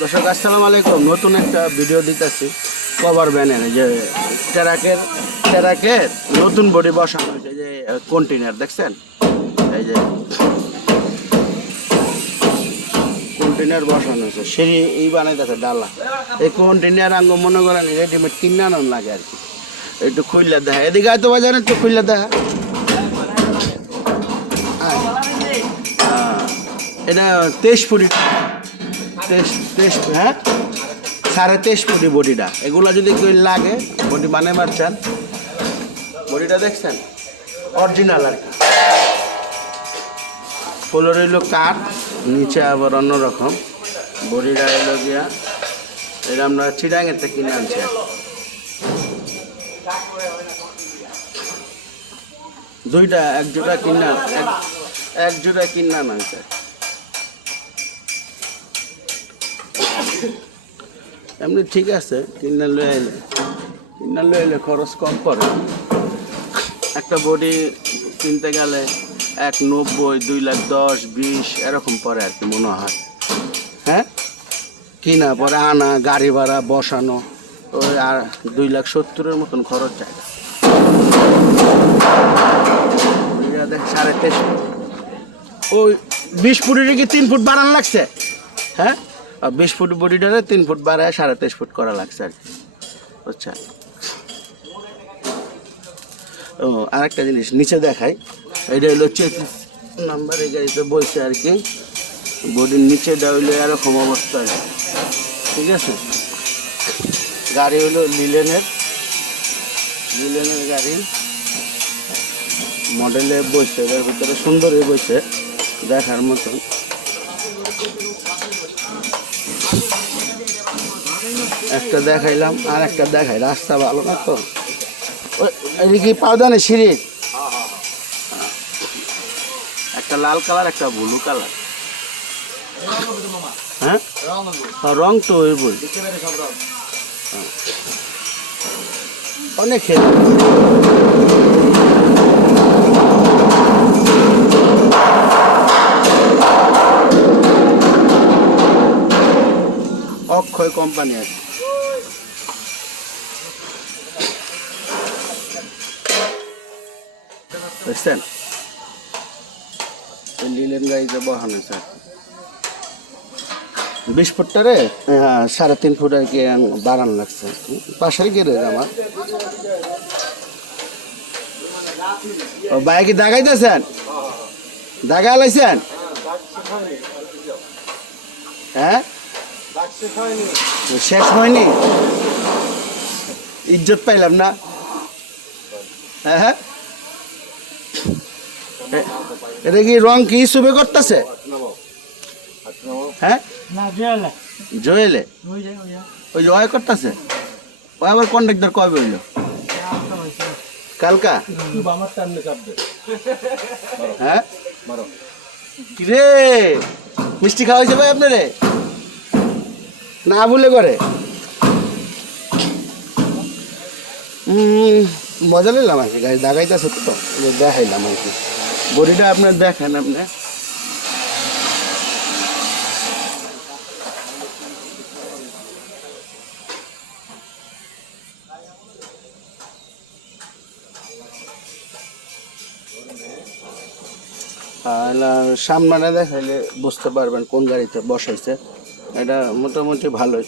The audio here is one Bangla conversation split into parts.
দর্শক, আসসালামু আলাইকুম। নতুন একটা ভিডিও দিতেছি কভার ব্যানের যে ট্যারাকের ট্যারাকের নতুন বডি বসানো হয়েছে যে কন্টেনার দেখছেন? এই যে কন্টেনার বসানো হয়েছে, সিঁড়ি এই বানাইতেছে ডালা। এই কন্টেনার আঙ্গ মনে করেন রেডিমেড কিনে আনন্দ লাগে আর কি। একটু খুললে দেখা। এদিকে হয়তো বাজার একটু খুললে দেখা। এটা তেইশ ফুটি তেইশ হ্যাঁ? সাড়ে তেইশ ফুটি বডিটা। এগুলা যদি কেউ লাগে, বডি বানাইবার চান বডিটা দেখছেন? অরিজিনাল আর কি। ফুলো রইল কাঠ, নিচে আবার অন্যরকম বডিটা রইল গিয়া, এটা আমরা চিরাঙের থেকে কিনে আনছি। দুইটা, এক জোড়া কিনা এক জোড়া কিনা আনছে। এমনি ঠিক আছে কিনা লয়ে এলে কিনা লয়ে এলে খরচ কম পড়ে। একটা বডি কিনতে গেলে এক নব্বই, দুই লাখ দশ, বিশ, এরকম পরে আর কি মনে হয়। হ্যাঁ? কিনা, পরে আনা, গাড়ি ভাড়া, বসানো, ওই আর দুই লাখ সত্তরের মতন খরচ দেখ সাড়ে তেইশ ওই বিশ ফুটের কি তিন ফুট বাড়ানো লাগছে? হ্যাঁ? বিশ ফুট বডিটারে তিন ফুট বাড়ায় সাড়ে তেইশ ফুট করা লাগছে আর কি। আচ্ছা ও, আরেকটা জিনিস নিচে দেখাই। এটা হলো চেতিস নাম্বার, এই গাড়িতে বলছে আর কি। বডির নিচে হইল এরকম অবস্থায় ঠিক আছে? গাড়ি হলো লিলেনের। লিলেনের গাড়ি। মডেলে বইছে এর ভিতরে সুন্দরই বইছে, দেখার মতন। একটা দেখাইলাম আর একটা দেখাই রাস্তা ভালো না তো? এদিকে পাওদানে সিঁড়ি? একটা লাল কালার একটা ব্লু কালার। হ্যাঁ? রং তো ওই বই অনেক অক্ষয় কোম্পানি আছে বুঝছেন লিলেন বহানো স্যার বিশ ফুটটারে হ্যাঁ, সাড়ে তিন ফুট আর কি বাড়ানো লাগছে পাশের গ্যারেজ আমার। ও বাইকে দাগাইতেছেন? দাগা লাইছেন? হ্যাঁ? শেষ হয়নি? ইজ্জত পাইলাম না। হ্যাঁ হ্যাঁ। এটা কি রং কি শুভে করতেছে? হ্যাঁ? না জেলে জয়েলে? ওই যে ওই যে। ওই যে ওয় করতেছে? ওই আবার কবে হইল কালকা? হ্যাঁ? কিরে? মিষ্টি খাওয়াইছে ভাই আপনারে? না ভুলে করে? মজা নিলাম আর কি গাড়ি দাগাইতেছে তো দেখাইলাম আর কি। বডিটা আপনার দেখেন আপনি। সামনে দেখাইলে বুঝতে পারবেন কোন গাড়িতে বসাইছে। এটা মোটামুটি ভালোই।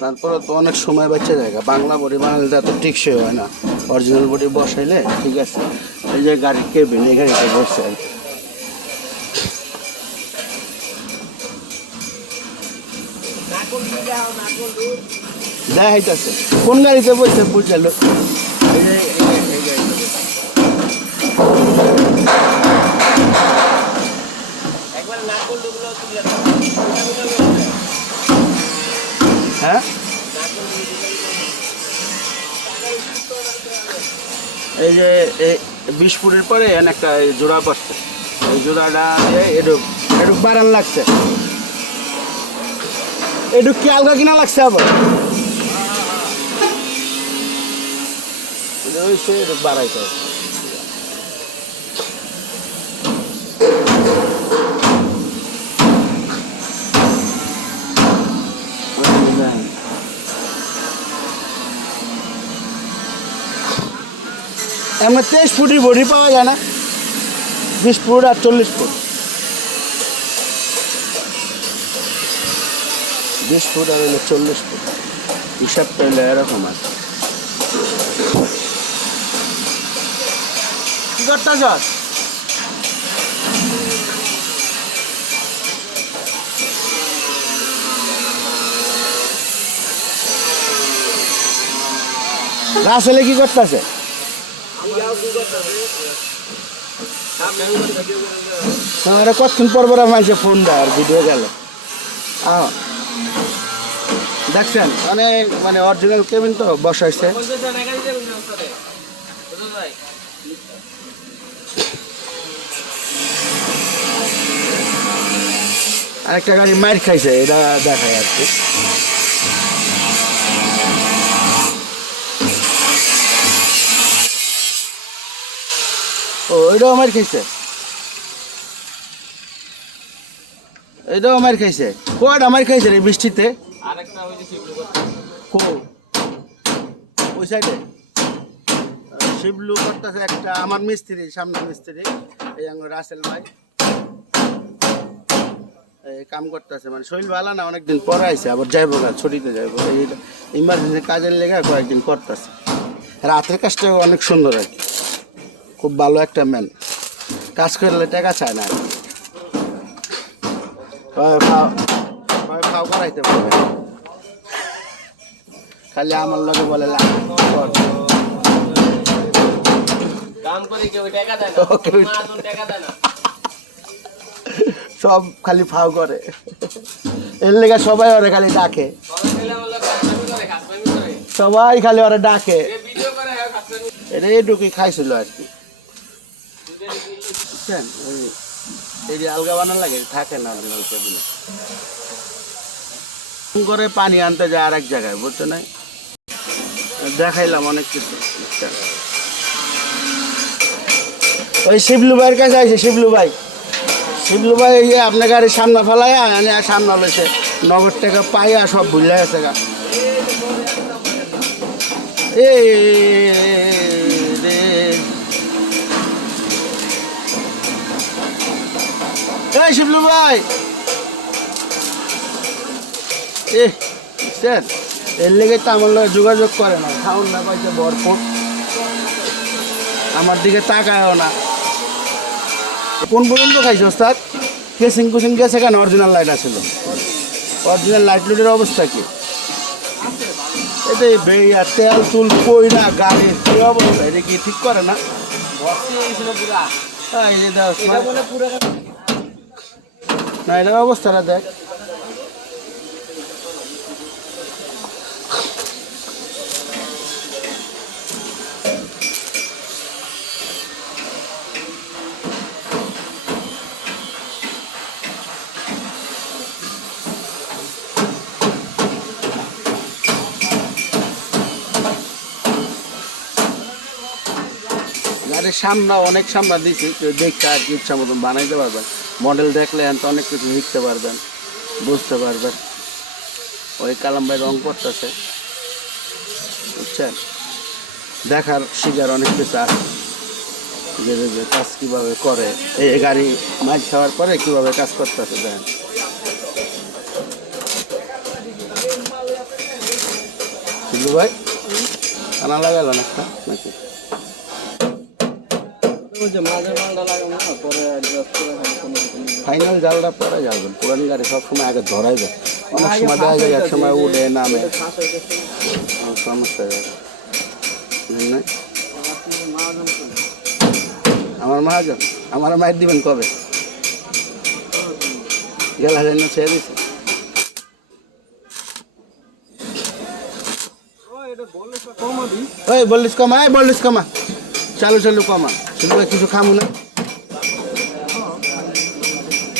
তারপরে তো অনেক সময় বাচ্চা জায়গা বাংলা বডি বানালে তো টিকসই হয় না। অরিজিনাল বডি বসাইলে ঠিক আছে। এই যে গাড়ির কেবিন এই গাড়িতে বসছে আর। দেখাইতেছে। কোন গাড়িতে বসছে বুঝলো এই যে, এই ফুটের পরে এখানে একটা জোড়া পড়ছে এই জোড়াটা এডুক এডুক বাড়ান লাগছে। এডুক কি আলগা কিনা লাগছে আবার? বাড়াইতে হবে। দেখেন এমন তেইশ ফুটই বডি পাওয়া যায় না। বিশ ফুট আর চল্লিশ ফুট। বিশ ফুট আর চল্লিশ ফুট। হিসাব হইলে এরকম আছে। কি করতেছ? রাসেলে কি করতেছে? আরে কতক্ষণ পর পর মানুষে ফোন দেয় আর ভিডিও গেল। দেখছেন? অনেক মানে অরিজিনাল কেবিন তো বসাইছে। আরেকটা গাড়ি মার খাইছে, এটা দেখায় আর কি। ও এটাও মার খাইছে। এটাও মার খাইছে। কয়টা মার খাইছে রে বৃষ্টিতে? ওই সাইডে? শিবলু করতেছে একটা আমার মিস্ত্রি সামনে মিস্ত্রি এই আমার রাসেল ভাই। এই কাম করতেছে মানে শরীর ভালো না অনেকদিন পরে আইছে আবার যাইবো না ছুটিতে যাইবো। এই ইমার্জেন্সি কাজের লেগে কয়েকদিন করতেছে। রাতের কাজটা অনেক সুন্দর আর কি। খুব ভালো একটা ম্যান। কাজ করলে টাকা চায় না। কয় খাও- করাইতে পারবে? খালি আমার লগে বলে সব খালি ফাও করে। এর লেগে সবাই ওরে খালি ডাকে। সবাই লোক খালি ওরে ডাকে। হ্যাঁ কাজকামি এটা এইটুকুই খাইছিল আর কি। বুঝছেন ওই এই যে আলগা বানার লাগে, থাকে না করে পানি আনতে যায় আর এক জায়গায় বুঝছ না দেখাইলাম অনেক কিছু। ওই শিবলু ভাইয়ের কাছে আছে শিবলু ভাই। শিবলু ভাই এই যে আপনার গাড়ির সামনে ফেলায় আনে আর সামনে লইছে নগদ টাকা পাই আর সব ভুলে গেছে গা। এই এই শিবলু ভাই। এ স্যার এর লেগে তো আমার লগে যোগাযোগ করে না খাউন না পাইছে ভরপুর। আমার দিকে তাকায়ও না। কোন পর্যন্ত খাইছো ওস্তাদ কেসিং কুসিং গেছে কেন? অরিজিনাল লাইট আসছিল অরিজিনাল লাইট লুটের অবস্থা কি? এটা বেরিয়া তেল তুল কই না গাড়ির কি অবস্থা? এটা কি ঠিক করে না? পুরা হ্যাঁ, এই যে দাও, এটা বলে পুরা অবস্থাটা দেখ। সামনা অনেক সামনা কেউ দেখতে আর কি ইচ্ছা মতন বানাইতে পারবেন। মডেল দেখলে তো অনেক কিছু শিখতে পারবেন, বুঝতে পারবেন। ওই কালাম ভাই রং করতেছে, বুঝছেন? দেখার শিকার অনেক কিছু আছে। যে, যে- কাজ কীভাবে করে, এই গাড়ি মাছ খাওয়ার পরে কীভাবে কাজ করতেছে, দেখেন। ভাই আনা লাগালো একটা নাকি? ফাইনাল জালটা পরে যাবেন। পুরান গাড়ি সবসময় আগে ধরাইবে অনেক সময় দেখা যায় এক সময় উঠে নামে। সমস্যা না? আমার মহাজন আমার মায়ের দিবেন কবে? গেলা জন্য ছেড়ে দিছে ওই বললিস কমা এই বললিস কমা। চালু চালু কমা। শুধু কিছু খামু না?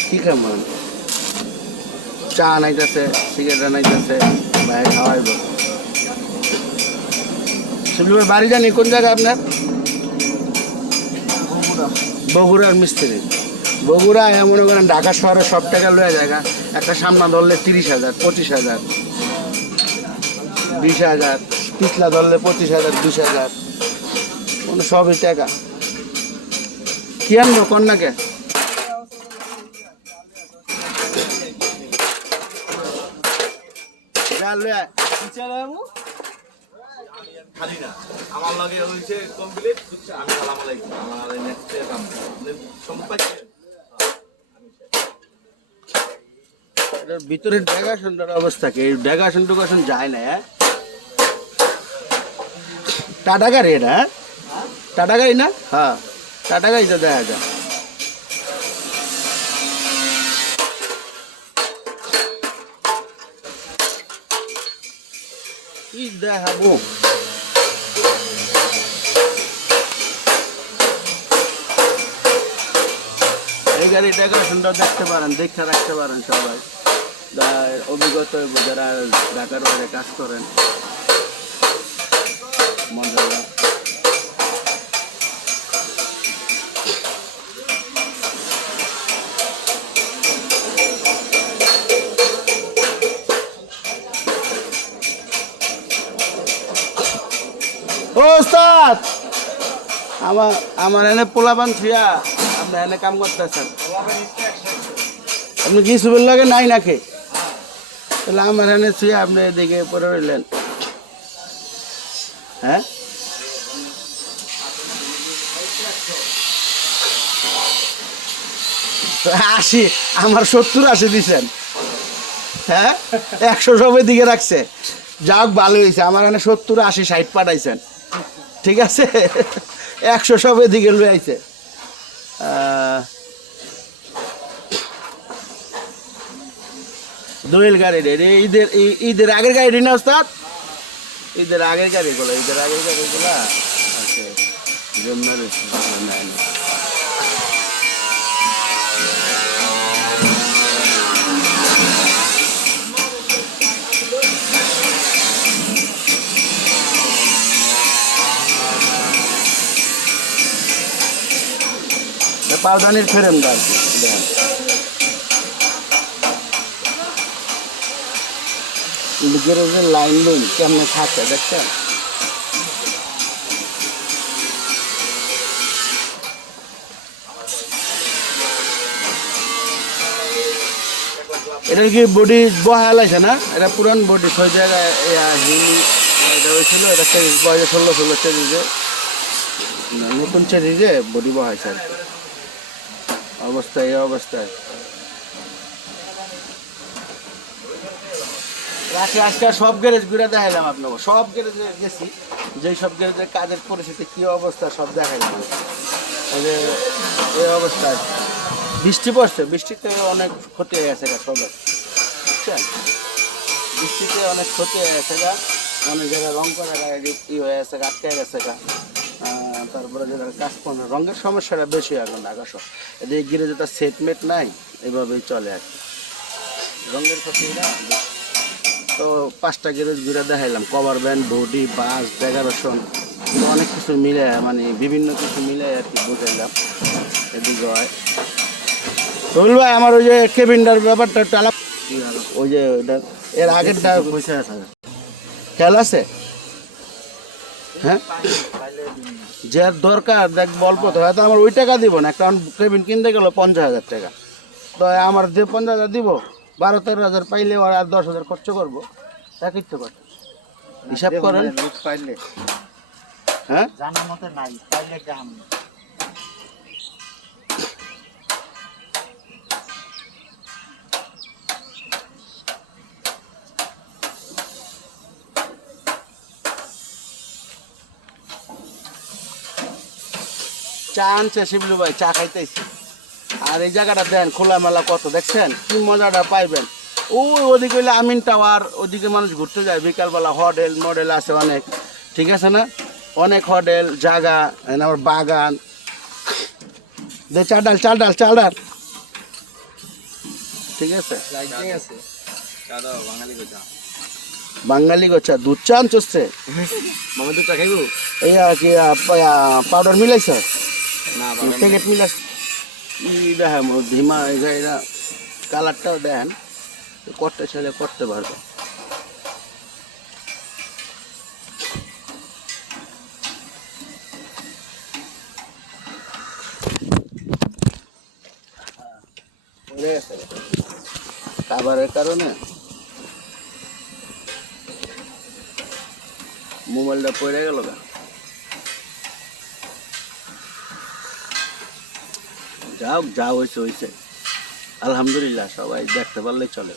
কি খামু? আমি? চা নাইতেছে সিগারেট নাইতেছে ভাই খাওয়াইব। শুধু বাড়ি জানি কোন জায়গায় আপনার? বগুড়ার মিস্ত্রি। বগুড়া এ মনে করেন ঢাকা শহরে সব টাকা লয়ে জায়গা। একটা সামনা ধরলে তিরিশ হাজার পঁচিশ হাজার। বিশ হাজার পিছলা ধরলে পঁচিশ হাজার বিশ হাজার। সবই টাকা। কন্যাকে খালি না আমার লগে হইছে কমপ্লিট আমি সালাম আলাইকুম। আমার নেক্সট কাম সম্পাদক এটার ভিতরে ডেগাশনটার অবস্থা কি? এই ডেগাশন টুকাশন যায় না হ্যাঁ? টাটা গাড়ি এটা হ্যাঁ? টাটা গাড়ি না? হ্যাঁ। টাটা তো দেখা যায় কি দেখাবো? এই গাড়ি ডেকোরেশনটা দেখতে পারেন দেখতে রাখতে পারেন সবাই। অভিজ্ঞতা যারা ঢাকার বাইরে কাজ করেন। মজা আমার আমার এনে পোলাপান থুয়া আপনি এনে কাম করতেছেন। আপনি কি সুবের নাই নাকি? তাহলে আমার এনে থুয়া আপনি এদিকে পরে রইলেন। হ্যাঁ? আশি, আমার সত্তর আশি দিছেন। হ্যাঁ? একশো সবের দিকে রাখছে। যাক ভালো হয়েছে আমার এখানে সত্তর আশি ষাট পাঠাইছেন। ঠিক আছে? একশো সবে দিকে লয়ে আইছে দোয়েল গাড়ি রে রে, ঈদের ঈদের আগের গাড়ি না ওস্তাদ? ঈদের আগের গাড়িগুলো ঈদের আগের গাড়ি আছে জমনা পাউডানির ফ্রেম আর কি। গ্যারেজের লাইন লইন কেমনে থাকে দেখছেন এটা কি বডি বহাল আছে না এটা পুরান বডি ছয় জায়গায় এটা হয়েছিল এটা চেরিজ বয়সে ষোলো চেরিজে না, নতুন চেরিজে বডি বহাইছে আর কি। এই অবস্থায়। সব ঘুরে আপনাকে। সব গেছি, যেই সব কাজের কি অবস্থা, সব অবস্থায়। বৃষ্টিতে অনেক ক্ষতি হয়ে গেছে সবার বুঝছেন? বৃষ্টিতে অনেক ক্ষতি হয়ে গেছে অনেক জায়গায় রং করা গাড়ি ই হয়ে গেছে আটকে গেছে তারপরে যেটা কাজ করে রঙের সমস্যাটা বেশি এখন ঢাকা শহর। এদিকে গিরে যেটা সেটমেট নাই এভাবেই চলে আর কি। রঙের তো পাঁচটা গ্যারেজ ঘুরে দেখাইলাম cover band body bus decoration অনেক কিছু মিলে মানে বিভিন্ন কিছু মিলে আর কি বুঝাইলাম। এদিকে হয়। রুল ভাই আমার ওই যে কেবিনটার ব্যাপারটা একটু আলাপ ওই যে ওইটা এর আগেরটা পয়সা আছে। খেয়াল আছে? হ্যাঁ? যার দরকার দেখ অল্প তো হয়তো আমার ওই টাকা দিব না। কারণ কেবিন কিনতে গেল পঞ্চাশ হাজার টাকা। তো আমার যে পঞ্চাশ হাজার দিব বারো তেরো হাজার পাইলে ওর আর দশ হাজার খরচ করব। একই তো কথা। হিসাব করেন। পাইলে। হ্যাঁ? জানা মতে নাই পাইলে চা আনছে শিবলু ভাই চা খাইতেছি। আর এই জায়গাটা দেন খোলামেলা কত দেখছেন? কি মজাটা পাইবেন? ওই ওদিকে হইলে আমিন টাওয়ার ওদিকে মানুষ ঘুরতে যায়। বিকালবেলা হডেল মডেল আছে অনেক। ঠিক আছে না? অনেক হডেল জায়গা আবার বাগান। দে চাল ডাল চাল ডাল চাল ডাল। ঠিক আছে? বাঙালি গোছা দুধ চা চাকাইবো এই আর কি পাউডার মিলাইছ? প্যাকেট মিলাস দেখেন ধিমা এরা কালারটাও দেন করতে চাইলে করতে পারবে। খাবারের কারণে মোবাইলটা পড়ে গেল গা। যাও যা হয়েছে হয়েছে আলহামদুলিল্লাহ সবাই দেখতে পারলে চলে।